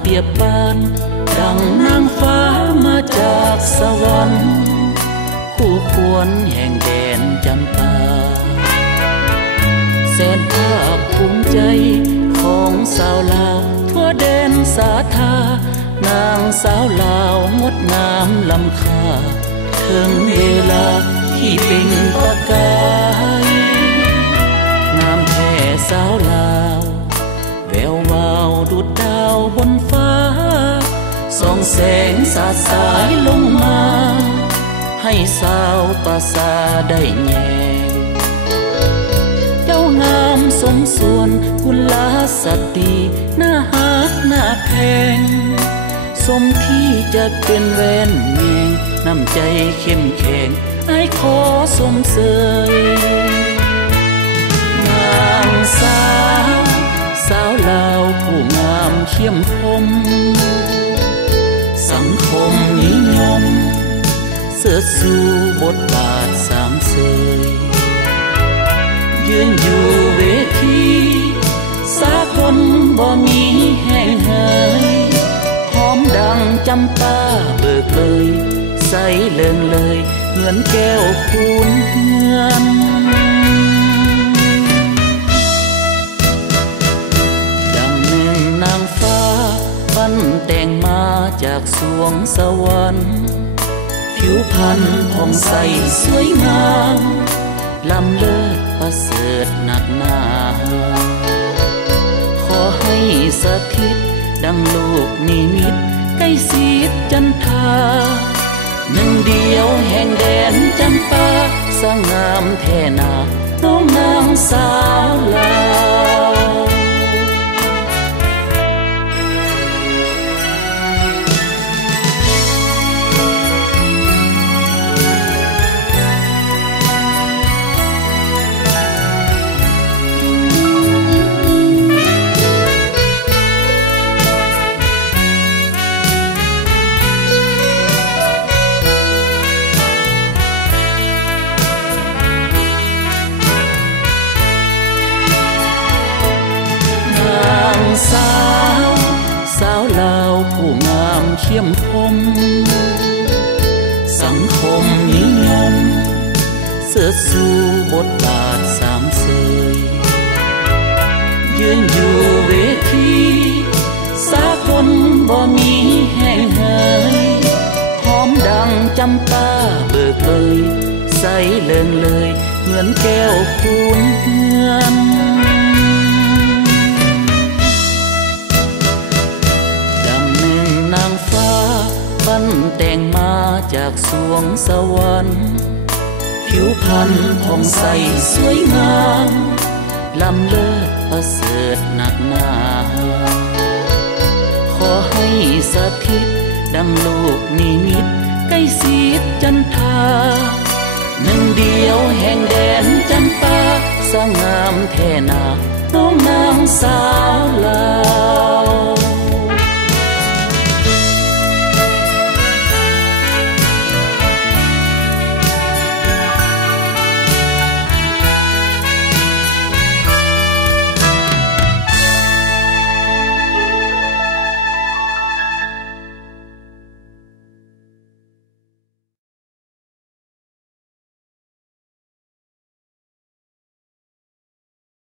เปรียบปานดังนางฟ้ามาจากสวรรค์คู่ควรแห่งแดนจำปาแสนภาคภูมิใจของสาวลาวทั่วแดนสาธานางสาวลาวงดงามล้ำค่าถึงเวลาที่เป็นประกายงามแท้สาวลาวแวววาวดุจดาวบนฟ้าส่องแสงสาดสายลงมาให้สาวปราสาได้แยงเจ้างามสมส่วนกุลสตรีหน้าฮักหน้าแพงสมที่จะเป็นแว่นแมงน้ำใจเข้มแข็งให้ขอสมเสยนางสาวลาวผู้งามเข้มคมสังคมนิยมเสื้อสู่บทบาทสามเสยยืนอยู่เวทีสากลบ่มีแห้งหายหอมดังจำปาเบิกเลยใสเลิงเลยเหมือนแก้วคูนเงินดังหนึ่งนางฟ้าปั้นแต่งมาจากสวงสวรรค์ผิวพรรณผ่องใสสวยงามล้ำเลิศประเสริฐหนักหนาขอให้สถิตดังลูกนิมิตใกล้ชิดจันทราหนึ่งเดียวแห่งแดนจำปาสร้างงามแท่นาน้องนางสาวลาวสาวลาวผู้งามเข้มคมสังคมนิยมเสื้อสู่บทบาทสามเสยยืนอยู่เวทีสากลบ่มีแห้งหายหอมดังจำปาเบิกเลยใสเลิงเลยเหมือนแก้วคูนเงินปั้นแต่งมาจากสวงสวรรค์ผิวพรรณผ่องใสสวยงามล้ำเลิศประเสริฐหนักหนาขอให้สถิตดังลูกนิมิตใกล้ชิดจันทราหนึ่งเดียวแห่งแดนจำปาสร้างงามแท่นาน้องนางสาวลาว